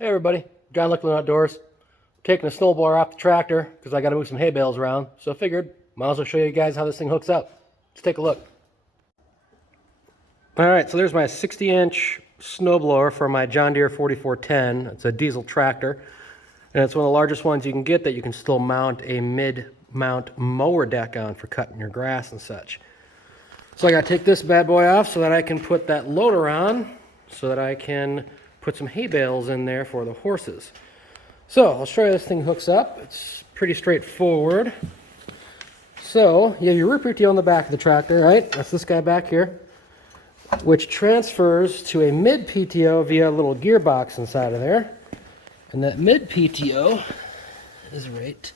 Hey everybody, John Deere Outdoors. Taking a snowblower off the tractor because I got to move some hay bales around. So I figured, might as well show you guys how this thing hooks up. Let's take a look. Alright, so there's my 60-inch snowblower for my John Deere 4410. It's a diesel tractor. And it's one of the largest ones you can get that you can still mount a mid-mount mower deck on for cutting your grass and such. So I got to take this bad boy off so that I can put that loader on so that I can put some hay bales in there for the horses. So I'll show you how this thing hooks up. It's pretty straightforward. So you have your rear PTO on the back of the tractor, right? That's this guy back here, which transfers to a mid PTO via a little gearbox inside of there. And that mid PTO is right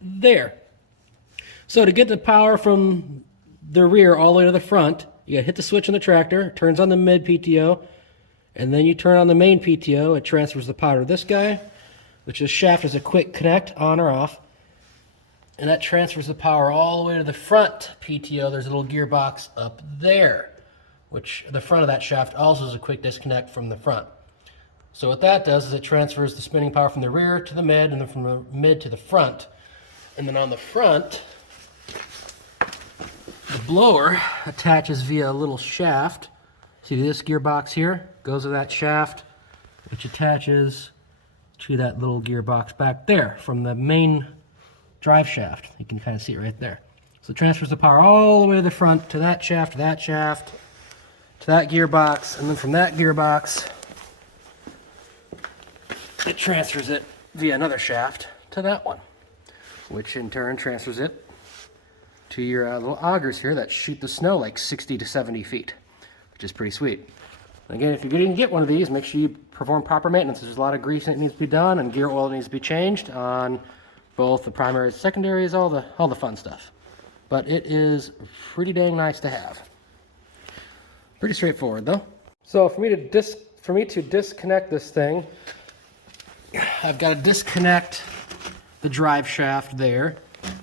there. So to get the power from the rear all the way to the front, you gotta hit the switch on the tractor, it turns on the mid PTO, and then you turn on the main PTO. It transfers the power to this guy, which this shaft is a quick connect on or off. And that transfers the power all the way to the front PTO. There's a little gearbox up there, which the front of that shaft also is a quick disconnect from the front. So what that does is it transfers the spinning power from the rear to the mid, and then from the mid to the front. And then on the front, the blower attaches via a little shaft. See this gearbox here? Goes to that shaft, which attaches to that little gearbox back there from the main drive shaft. You can kind of see it right there. So it transfers the power all the way to the front, to that shaft, to that gearbox, and then from that gearbox, it transfers it via another shaft to that one, which in turn transfers it to your little augers here that shoot the snow like 60 to 70 feet, which is pretty sweet. Again, if you're going to get one of these, make sure you perform proper maintenance. There's a lot of grease that needs to be done, and gear oil needs to be changed on both the primaries, secondaries, all the fun stuff. But it is pretty dang nice to have. Pretty straightforward though. So for me to disconnect this thing, I've got to disconnect the drive shaft there,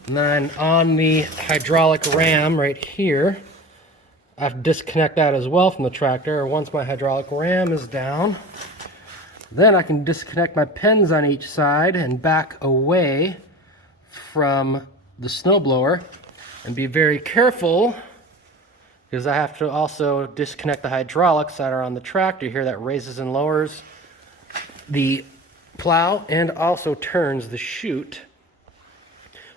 and then on the hydraulic ram right here, I have to disconnect that as well from the tractor. Once my hydraulic ram is down, then I can disconnect my pins on each side and back away from the snowblower and be very careful, because I have to also disconnect the hydraulics that are on the tractor here that raises and lowers the plow and also turns the chute.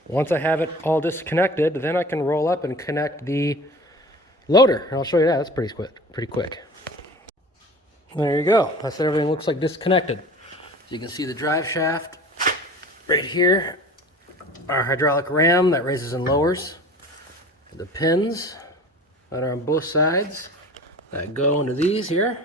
Once I have it all disconnected, then I can roll up and connect the loader. And I'll show you that. That's pretty quick. There you go. I said everything looks like disconnected. So you can see the drive shaft right here, our hydraulic ram that raises and lowers, the pins that are on both sides that go into these here.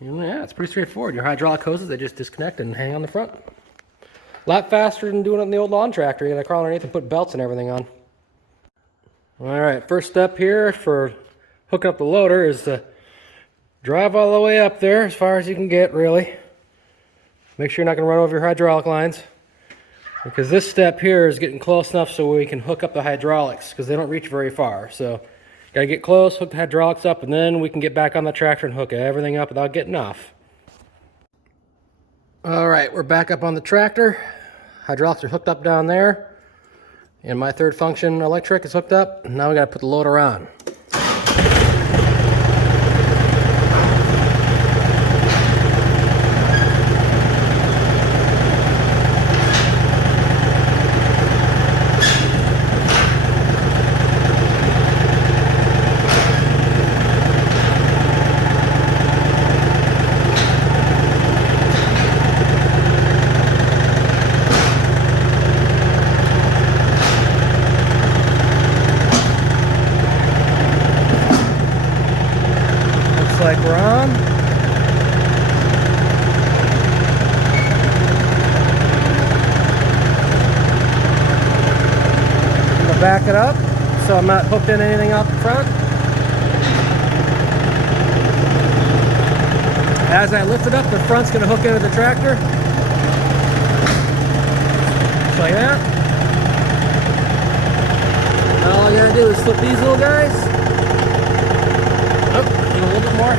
And yeah, it's pretty straightforward. Your hydraulic hoses, they just disconnect and hang on the front. A lot faster than doing it on the old lawn tractor. You gotta crawl underneath and put belts and everything on. Alright, first step here for hooking up the loader is to drive all the way up there as far as you can get, really. Make sure you're not going to run over your hydraulic lines, because this step here is getting close enough so we can hook up the hydraulics, because they don't reach very far. So got to get close, hook the hydraulics up, and then we can get back on the tractor and hook everything up without getting off. Alright, we're back up on the tractor. Hydraulics are hooked up down there. And my third function electric is hooked up. Now we got to put the loader on. Like we're on. I'm gonna back it up so I'm not hooked in anything out the front. As I lift it up, the front's gonna hook into the tractor. Just like that. Now all I gotta do is flip these little guys. Oh, need a little bit more.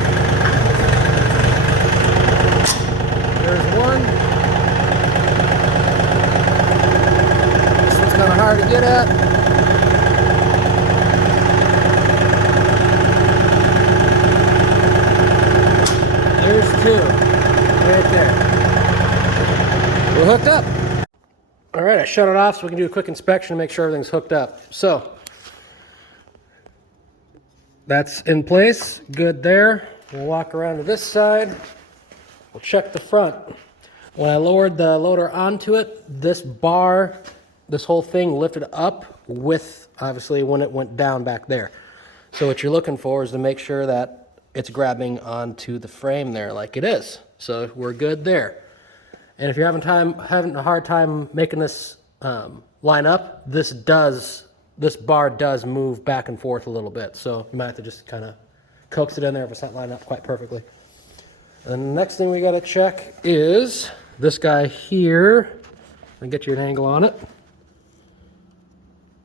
too. Right there. We're hooked up. All right, I shut it off so we can do a quick inspection and make sure everything's hooked up. So, that's in place, good there. We'll walk around to this side. We'll check the front. When I lowered the loader onto it, this bar, this whole thing lifted up with, obviously, when it went down back there. So what you're looking for is to make sure that it's grabbing onto the frame there like it is. So we're good there. And if you're having a hard time making this line up, this bar does move back and forth a little bit. So you might have to just kind of coax it in there if it's not lined up quite perfectly. And the next thing we got to check is this guy here. Let me get you an angle on it.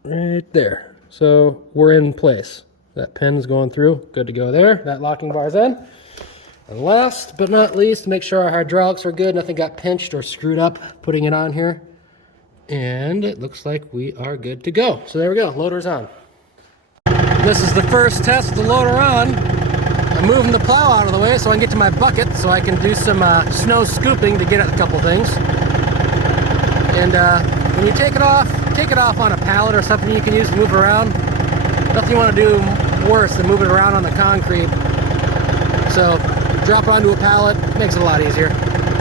Right there. So we're in place. That pin's going through. Good to go there. That locking bar's in. And last but not least, make sure our hydraulics are good. Nothing got pinched or screwed up putting it on here. And it looks like we are good to go. So there we go. Loader's on. This is the first test with the loader on. I'm moving the plow out of the way so I can get to my bucket so I can do some snow scooping to get at a couple things. And when you take it off on a pallet or something you can use to move around. Nothing you want to do worse than move it around on the concrete. So drop it onto a pallet, makes it a lot easier.